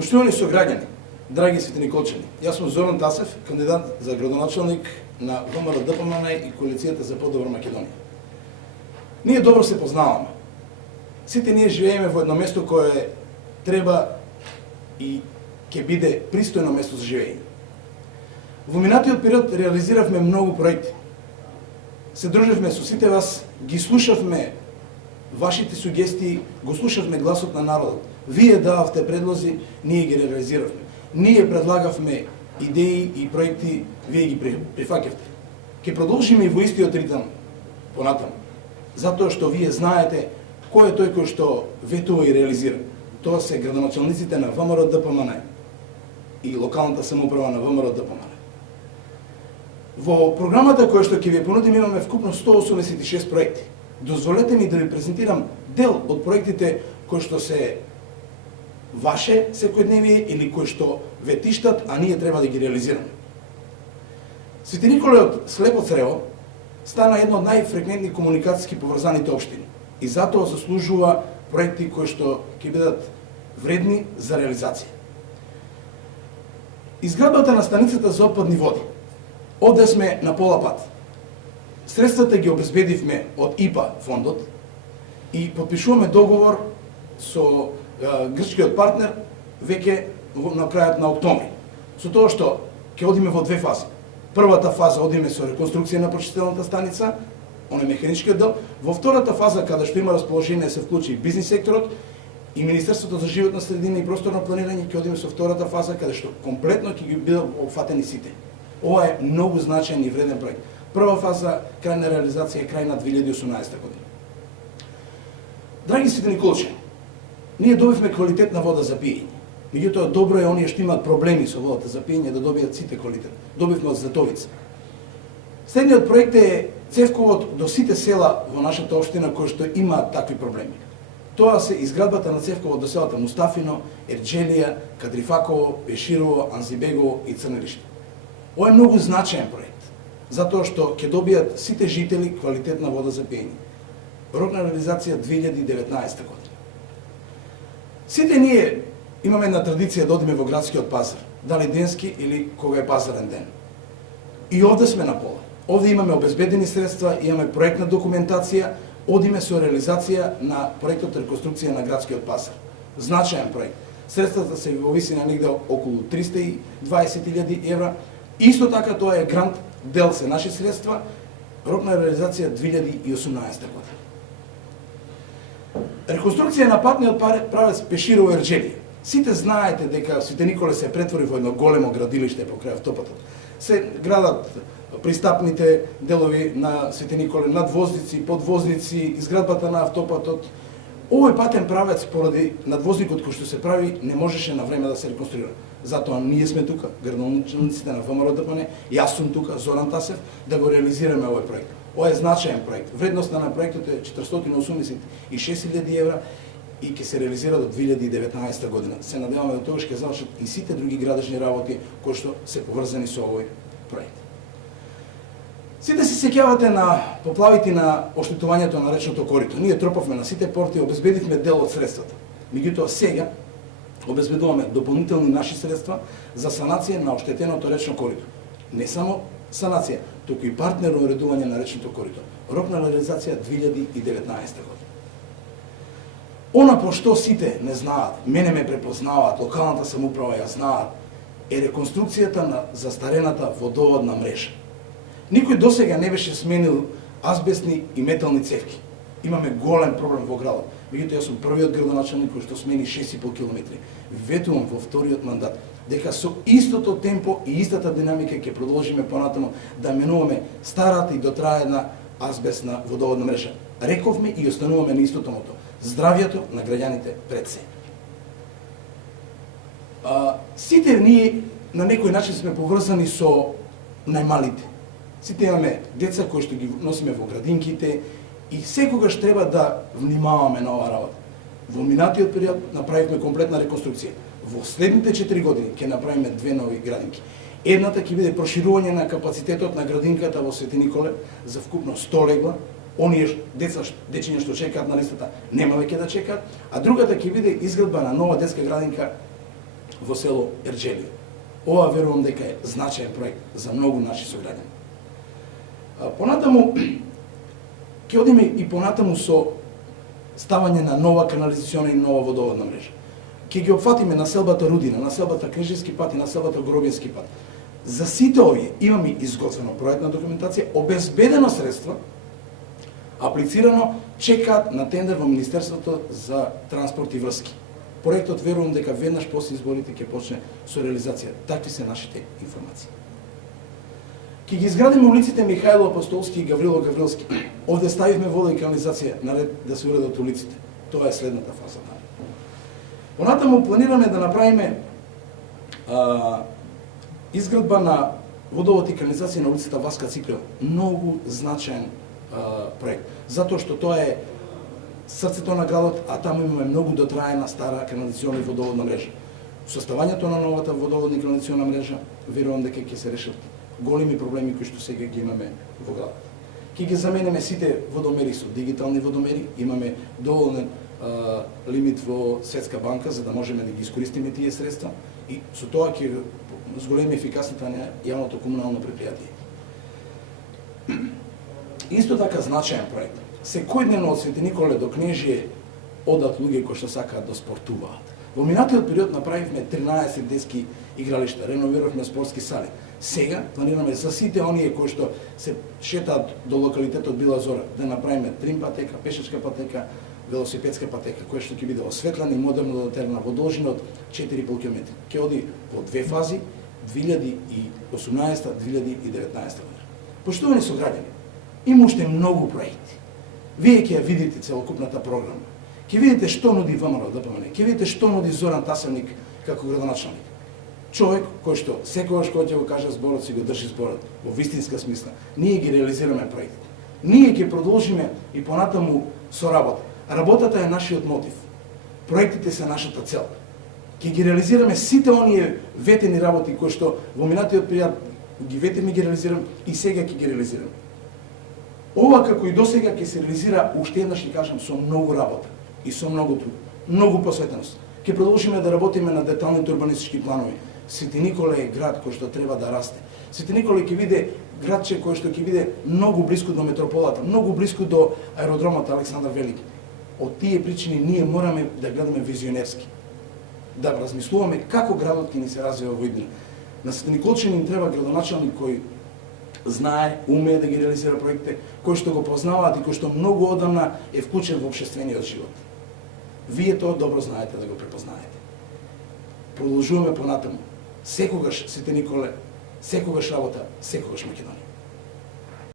Поштовани сограѓани, драги светениколчани, јас сум Зоран Тасев, кандидат за градоначалник на ВМРО ДПМН и Коалицијата за подобра Македонија. Ние добро се познаваме. Сите ние живееме во едно место кое треба и ќе биде пристојно место за живење. Во минатиот период реализиравме многу проекти. Се дружевме со сите вас, ги слушавме вашите сугестии, го слушавме гласот на народот. Вие дававте предлози, ние ги реализиравме. Ние предлагавме идеи и проекти, вие ги прифаќавте. Ке продолжиме и во истиот ритам понатаму. Затоа што вие знаете кој е тој кој што ветува и реализира. Тоа се градоначалниците на ВМРО ДПМН и локалната самоуправа на ВМРО ДПМН. Во програмата која што ќе ви понудим имаме вкупно 186 проекти. Дозволете ми да ви презентирам дел од проектите кои што се ваше секојдневие или кои што ве тиштат, а ние треба да ги реализираме. Свети Николе од Слепо Црево стана една од најфреквентни комуникацијски поврзаните општини и затоа заслужува проекти кои што ќе бидат вредни за реализација. Изградбата на станицата за отпадни води. Овде сме на пола пат. Средствата ги обезбедивме од ИПА фондот и подпишуваме договор со грчкиот партнер веќе на крајот на октомври. Со тоа што ќе одиме во две фази. Првата фаза одиме со реконструкција на прочистителната станица, оној механичкиот дел. Во втората фаза, каде што има расположение, се вклучи бизнис секторот и Министерството за животна средина и просторно планирање, ќе одиме со втората фаза, каде што комплетно ќе ги бидат опфатени сите. Ова е многу значаен и вреден проект. Прва фаза, крај на реализација, крај на 2018 година. Драги светениколчани, ние добивме квалитетна вода за пиење. Меѓутоа, добро е оние што имаат проблеми со водата за пиење да добијат сите квалитет. Добивме од Златовица. Следниот проект е цевковод до сите села во нашата општина кои што имаат такви проблеми. Тоа се изградбата на цевковод до селата Мустафино, Ерџелија, Кадрифаково, Пеширово, Анзибегово и Црнелиште. Ова е многу значаен проект, затоа што ќе добијат сите жители квалитетна вода за пиење. Рок на реализација 2019 година. Сите ние имаме една традиција да одиме во градскиот пазар, дали денски или кога е пазарен ден. И овде сме на пола. Овде имаме обезбедени средства, имаме проектна документација, одиме со реализација на проектот реконструкција на градскиот пазар. Значаен проект. Средствата се во висина негде околу 320.000 евра. Исто така тоа е грант, дел се наши средства, рок на реализација 2018 година. Реконструкција на патниот правец Пеширово Ерџелија. Сите знаете дека Свети Николе се претвори во едно големо градилиште покрај автопатот. Се градат пристапните делови на Свети Николе, надвозници, подвозници, изградбата на автопатот. Овој патен правец поради надвозникот кој што се прави не можеше на време да се реконструира. Затоа ние сме тука, градоначалниците на ВМРО ДПМН, јас сум тука, Зоран Тасев, да го реализираме овој проект. Ова е значаен проект. Вредноста на проектот е 486.000 евра и ќе се реализира до 2019 година. Се надеваме до тогаш ќе завршат и сите други градежни работи кои што се поврзани со овој проект. Сите се сеќавате на поплавите на оштетувањето на речното корито. Ние тропавме на сите порти и обезбедивме дел од средствата. Меѓутоа сега обезбедуваме дополнителни наши средства за санација на оштетеното речно корито. Не само санација, туку и партнерно уредување на речното корито. Рок на реализација 2019 година. Она по што сите не знаат, мене ме препознаваат, локалната самоуправа ја знаат, е реконструкцијата на застарената водоводна мрежа. Никој досега не беше сменил азбестни и метални цевки. Имаме голем проблем во градот. Меѓутоа, јас сум првиот градоначалник кој што смени 6,5 километри. Ветувам во вториот мандат дека со истото темпо и истата динамика ќе продолжиме понатаму да менуваме старата и дотраена азбестна водоводна мрежа. Рековме и остануваме на истото мото. Здравјето на граѓаните пред се. Сите ние на некој начин сме поврзани со најмалите. Сите имаме деца кои што ги носиме во градинките и секогаш треба да внимаваме на оваа работа. Во минатиот период направивме комплетна реконструкција. Во следните 4 години ќе направиме 2 нови градинки. Едната ќе биде проширување на капацитетот на градинката во Свети Николе за вкупно 100 легла. Оние дечиња што чекаат на листата нема веќе да чекаат, а другата ќе биде изградба на нова детска градинка во село Ерџелио. Ова верувам дека е значаен проект за многу наши сограѓани. Понатаму ќе одиме и понатаму со ставање на нова канализациона и нова водоводна мрежа. Ќе ги опфатиме населбата Рудина, населбата Кнежевски пат и населбата Горобински пат. За сите овие имаме изготвено проектна документација, обезбедено средства, аплицирано, чекаат на тендер во Министерството за транспорт и врски. Проектот верувам дека веднаш после изборите ќе почне со реализација. Такви се нашите информации. Ќе ги изградиме улиците Михајло Апостолски и Гаврило Гаврилски. Овде ставивме вода и канализација наред да се уредат улиците. Тоа е следната фаза. Понатаму планираме да направиме изградба на водовод и канализација на улицата Васка Цикрел. Многу значаен проект, затоа што тоа е срцето на градот, а таму имаме многу дотраена стара канализациона и водоводна мрежа. Составањето на новата водоводна и канализациона мрежа, верувам дека ќе се решат големи проблеми кои што сега ги имаме во градот. Ќе ги замениме сите водомери со дигитални водомери, имаме доволен лимит во Светска банка за да можеме да ги искористиме тие средства и со тоа ќе зголеми ефикасноста на јавното комунално предпријатие. Исто така значаен проект. Секојдневно од Свети Николе до Кнежие одат луѓе кои што сакаат да спортуваат. Во минатиот период направивме 13 детски игралишта, реновиравме спортски сали. Сега планираме за сите оние кои што се шетаат до локалитетот Била Зора да направиме трим патека, пешачка патека, велосипедска патека, која што ќе биде осветлена и модерно дотерна во должина од 4,5 км. Ќе оди во две фази, 2018-2019 година. Поштовани сограѓани, има уште многу проекти. Вие ќе ја видите целокупната програма. Ќе видите што нуди ВМРО ДПМН, ќе видите што нуди Зоран Тасевник како градоначалник. Човек кој што секогаш кога ќе го каже зборот си го држи зборот во вистинска смисла. Ние ги реализираме проектите. Ние ќе продолжиме и понатаму со работа. Работата е нашиот мотив. Проектите се нашата цел. Ќе ги реализираме сите оние ветени работи кои што во минатиот период ги ветеме ги реализираме и сега ќе ги реализираме. Ова како и досега ќе се реализира уште еднаш ќе кажам со многу работа и со многу труд, многу посветеност. Ќе продолжиме да работиме на деталните урбанистички планови. Свети Николе е град кој што треба да расте. Свети Николе ќе биде градче кој што ќе биде многу блиску до метрополата, многу блиску до аеродромот Александар Велики. Од тие причини ние мораме да гледаме визионерски. Да размислуваме како градот ќе ни се развива во иднина. На Свети Николчани им треба градоначалник кој знае, умее да ги реализира проектите, кои што го познаваат и кои што многу одамна е вклучен во општествениот живот. Вие тоа добро знаете да го препознаете. Продолжуваме понатаму. Секогаш Свети Николе, секогаш работа, секогаш Македонија.